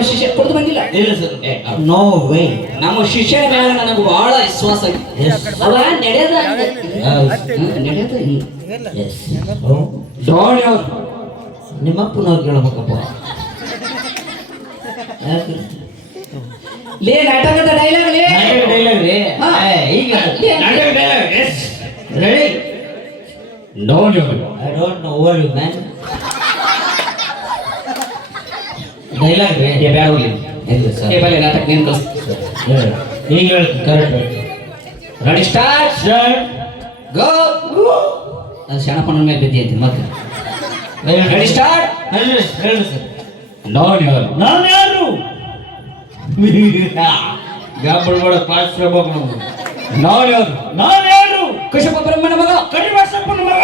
ನಮ್ಮ ಶಿಷ್ಯ ಕೊಡ್ದು ಬಂದಿಲ್ಲ? ಇಲ್ಲ ಸರ್. ನೋ ವೇ ನಮ್ಮ ಶಿಷ್ಯನ ಮೇಲೆ ನನಗೆ ಬಹಳ ವಿಶ್ವಾಸ ಐತಿ ಎಸ್ ಅವ ನಡೆಯದ ನಡೆಯದ ಎಸ್ ನಿಮ್ಮಪ್ಪನ ಅವ್ರು ಕೇಳ್ಬೇಕಪ್ಪ. ಲೇ ನಾಟಕದ ಡೈಲಾಗ್ ಲೇ. ನಾಟಕ ಡೈಲಾಗ್ ರೀ ಈಗ ನಾಟಕ dialogue yes ready no Joe I don't know over you man dialogue ರೀ ಏ ಬ್ಯಾಡ ಹೋಗ್ಲಿ. ಇಲ್ಲ ಸರ್? ಏ ಬಲೆ ನಾಟಕ ನೀನು ಕಲ್ಸ್ ಈಗ correct ready start sir go ಅದು ಶಣಪಣ್ಣ ಮೇಲೆ ಬಿದ್ದಿ ಅಂತೀನಿ ಮತ್ತೆ. ರೆಡಿ ಸ್ಟಾರ್ಟ್ ಹೇಳಿ ಸರ್. ನಾನು ಯಾರು? ನಾನು ಯಾರು? ಗಾಬಡ್ಬೇಡ ಪಾಸ್ ನಾವು ಡೋಣಿ ಅವರು ನಾನು ಯಾರು? ಕಶ್ಯಪ ಬ್ರಹ್ಮನ ಮಗ. ಕರಿಬಸಪ್ಪನ ಮಗ.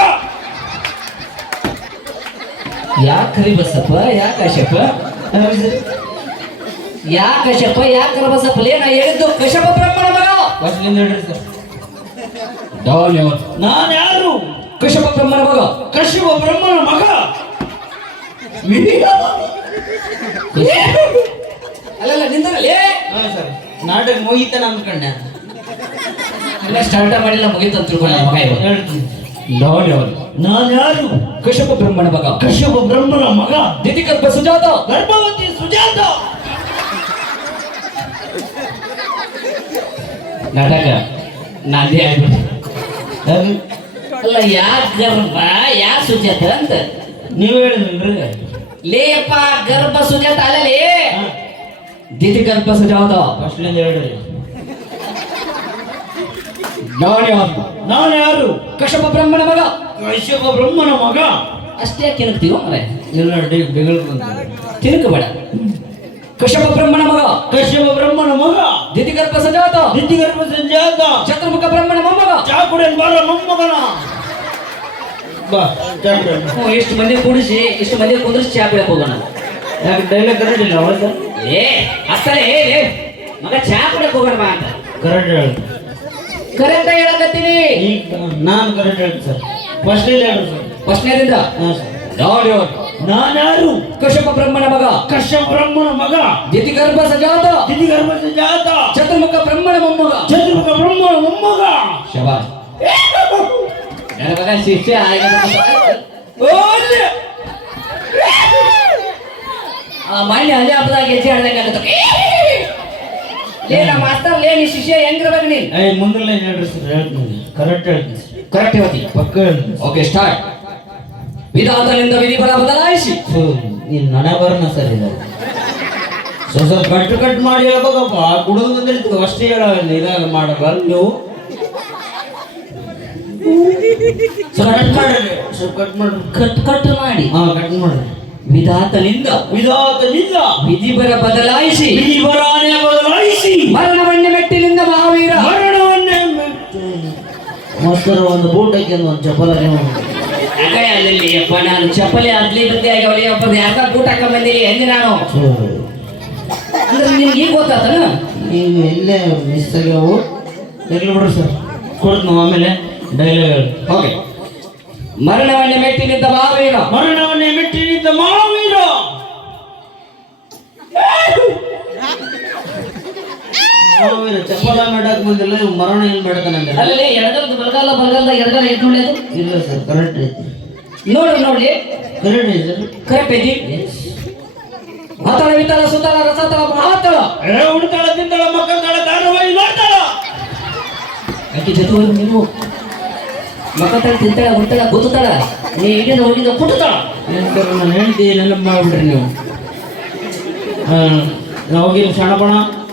ಯಾಕೆ ಕರಿಬಸಪ್ಪ ಯಾಕೆ ಕಶ್ಯಪ ಯಾಕೆ ಕಶ್ಯಪ ಯಾ ಕರಬಸಪ್ಪ ಲೇ ನಾ ಹೇಳಿದ್ದು ಕಶ್ಯಪ ಬ್ರಹ್ಮನ ಮಗ ಹೇಳ್ರಿ ಸರ್. ನಾನು ಯಾರು? ಕಶ್ಯಪ ಬ್ರಹ್ಮನ ಮಗ. ಕಶ್ಯಪ ಬ್ರಹ್ಮನ ಮಗ? ಅಲ್ಲಲ್ಲ ನಿಂದಲೇ ಏ! ಸರ್. ನಾಟಕ ಮುಗೀತಾನ ಅನ್ಕೊಂಡೆ. ಎಲ್ಲ ಸ್ಟಾರ್ಟ ಮಾಡಿಲ್ಲ ಮುಗಿತು ಅಂತ ತಿಳ್ಕೊಳ್ಳಿ ಮಗ ಹೇಳ್ತೀನಿ. ಡೋಣಿ ಅವರು ನಾನು ಯಾರು ಕಶ್ಯಪ ಬ್ರಹ್ಮನ ಮಗ. ಕಶ್ಯಪ ಬ್ರಹ್ಮನ ಮಗ. ದಿತಿಕರ್ಪ ಸುಜಾತ. ಗರ್ಭವತಿ ಸುಜಾತ. ನಾಟಕ. ನಾನೇ ಆಗ್ಬಿಟ್ಟು? ಅಲ್ಲ ಯಾರ ಗರ್ಭ ಯಾ ಸುಜಾತ ಅಂತ? ನೀವು ಹೇಳಿದ್ರಿ ಲೇಪ ಗರ್ಭ ಸುಜಾತ ಅಲ್ಲಲೇ? ಗರ್ಭ ಸುಜಾತ. ಫಸ್ಟ್ ಹೇಳ್ರಿ ಡೋಣಿ ಯಾರು ನಾನು ಯಾರು? ಕಶ್ಯಪ ಬ್ರಹ್ಮನ ಮಗ. ಕಶ್ಯಪ ಬ್ರಹ್ಮನ ಮಗ? ಅಷ್ಟೇ ಕೆಣಕ್ತೀವೋ ಮರ? ಇಲ್ಲ ಡಿ ಬೆಗಳು ತಿರುಕಬೇಡ ಕಶ್ಯಪ ಬ್ರಹ್ಮನ ಮಗ. ಕಶ್ಯಪ ಬ್ರಹ್ಮನ ಮಗ. ದಿತಿಗರ್ಭ ಸಂಜಾತ. ದಿತಿಗರ್ಭ ಸಂಜಾತ. ಚತುರ್ಮುಖ ಬ್ರಹ್ಮನ ಮೊಮ್ಮಗ. ಚಾಕುಡನ್ ಬಾರ ಮೊಮ್ಮಗನ. ಇಷ್ಟು ಮಂದಿ ಕೂಡಿಸಿ ಇಷ್ಟು ಮಂದಿ ಕುಂದ್ರಿಸಿ ಚಾ ಕುಡಿಯಕ್ ಹೋಗೋಣ. ಯಾಕೆ ಡೈಲಾಗ್ ಕರೆಕ್ಟ್ ಇಲ್ಲ ಅವಳ ಏ ಅತ್ತಲೇ ಮಗ ಚಾ ಕುಡಿಯಕ್ ಹೋಗೋಣ ಬಾ ಅಂತ. ಕರೆಕ್ಟ್ ಹೇಳಿ ಕರೆಕ್ಟ್ ಹೇಳಕತ್ತೀನಿ. ಈಗ ನಾನು ಕರೆಕ್ಟ್ ಹೇಳ್ತೀನಿ ಸರ್. ಫಸ್ಟ್ ಇಲ್ಲ ಹೇಳಿ ಸರ್. ಪ್ರಶ್ನೆದಿಂದ ಹಾಂ ಸರ್. ನೋಡಿ ಅವ್ರು. ನಾನು ಯಾರು ಕಶ್ಯಪ ಬ್ರಹ್ಮನ ಮಗ. ಕಶ್ಯಪ ಬ್ರಹ್ಮನ ಮಗ. ದಿತಿಗರ್ಭ ಸಜಾತ. ದಿತಿಗರ್ಭ ಸಜಾತ. ಚತುರ್ಮುಖ ಬ್ರಹ್ಮನ ಮೊಮ್ಮಗ. ಚತುರ್ಮುಖ ಬ್ರಹ್ಮನ ಮೊಮ್ಮಗ. ಶಬಾಷ್. ನನ್ನ ಮಗ ಶಿಷ್ಯ ಓಲೆ! ಆ ಮಾನ್ಯ ಅದೇ ಹಬ್ಬದಾಗ ಹೆಜ್ಜೆ ಆಡ್ದಂಗೆ ಆಗತ್ತೆ ಲೇ ನಮ್ಮ ಮಾಸ್ತರ್ ಲೇ ನೀ ಶಿಷ್ಯ ಹೆಂಗಿರ್ಬೇಕು ನೀನ್? ಏಯ್ ಮುಂದಲ್ಲ ಹೇಳ್ರಿ ಸರ್ ಹೇಳ್ತೀನಿ. ಕರೆಕ್ಟ್ ಹೇಳ್ತೀನಿ. ಕರೆಕ್ಟ್ ಪಕ್ಕ ಹೇಳ್ತೀನಿ. ಓಕೆ ಸ್ಟಾರ್ಟ್ ವಿಧಾತನಿಂದ ವಿಧಿ ಬಲ ಬದಲಾಯಿಸಿ. ಸೊ ನೀನ್ ನಡೆ ಬರ್ನ ಸರ್ ಇದು ಸೊ ಸ್ವಲ್ಪ ಕಟ್ ಕಟ್ ಮಾಡಿ ಹೇಳ್ಬೇಕಪ್ಪ ಅಷ್ಟೇ ಹೇಳ ಇದಾಗ ಮಾಡಬಲ್ಲ. ನೀವು ಸ್ವಲ್ಪ ಕಟ್ ಮಾಡ್ರಿ. ಸ್ವಲ್ಪ ಕಟ್ ಮಾಡ್ರಿ. ಕಟ್ ಕಟ್ ಮಾಡಿ. ಹಾ ಕಟ್ ಮಾಡ್ರಿ. ವಿಧಾತನಿಂದ. ವಿಧಾತನಿಂದ. ವಿಧಿ ಬರ ಬದಲಾಯಿಸಿ. ವಿಧಿಬರಾನೇ ಬದಲಾಯಿಸಿ. ಮರಣವನ್ನೇ ಮೆಟ್ಟಿಲಿಂದ ಮಹಾವೀರ. ಮರಣವನ್ನೇ ಮೆಟ್ಟು ಮಸ್ತರ ಒಂದು ಬೂಟಕ್ಕೆ ಒಂದು ಚಪ್ಪಲ ಅಲ್ಲಿ ಅಪ್ಪ ನಾನು ಚಪ್ಪಲಿ ಅದ್ಲಿ ಬದ್ಲಿ ಆಗ್ಯಾವಲಿ ಅಪ್ಪ ಯಾಕ ಬೂಟ್ ಹಾಕ ಬಂದಿರಿ ಎಂದಿ ನಾನು. ಅಂದ್ರೆ ನಿಮ್ಗೆ ಈಗ ಗೊತ್ತಾತನ? ನೀವು ಎಲ್ಲೇ ಮಿಸ್ ಆಗ್ಯಾವು ಬಿಡ್ರಿ ಸರ್. ಕೊಡ್ತೀನಿ ಆಮೇಲೆ ಡೈಲಾಗ್ ಹೇಳಿ. ಓಕೆ ಮರಣವನ್ನೇ ಮೆಟ್ಟಿನಿಂದ ಮಾವೀರ ಮರಣವನ್ನೇ ಮೆಟ್ಟಿನಿದ್ದ ನಿಂತ ಮಾವೀರ ಚಪ್ಪಲ ಮಾಡಕ್ ಬಂದಿಲ್ಲ ಮರಣ ಏನ್ ಮಾಡ್ತಾನಂದ್ರೆ ಅಲ್ಲಿ ಎಡಗಲ್ದ ಬಲಗಾಲ ಬಲಗಾಲ ಎಡಗಲ ಎದ್ದು ನೋಡ್ಲಿ ಇಲ್ಲ ಸರ್ ಕರೆಕ್ಟ್ ಐತಿ. ನೋಡ್ರಿ ನೋಡ್ಲಿ. ಕರೆಕ್ಟ್ ಐತಿ ಕರೆಕ್ಟ್ ಐತಿ. ಮಾತಾಡ ವಿತಾಳ ಸುತ್ತಾಳ ರಸತಾಳ ಮಹಾತಾಳ ಏ ಉಣ್ತಾಳ ತಿಂತಾಳ ಮಕ್ಕಂತಾಳ ಧಾರಾವಾಹಿ ನೋಡ್ತಾಳ. ಆಕೆ ಜೊತೆ ನೀವು ಮಕ್ಕಳ ತಿಂತಾಳ ಉಂಟಾಳ ಗೊತ್ತಾಳ ನೀ ಇಲ್ಲಿಂದ ಹೋಗಿಂದ ನಾನು ಹೇಳ್ತಿ ನೆನಪು ಮಾಡ್ಬಿಡ್ರಿ ನೀವು. ಹೋಗಿ ಹೋಗಿಲ್ಲ ಬಣ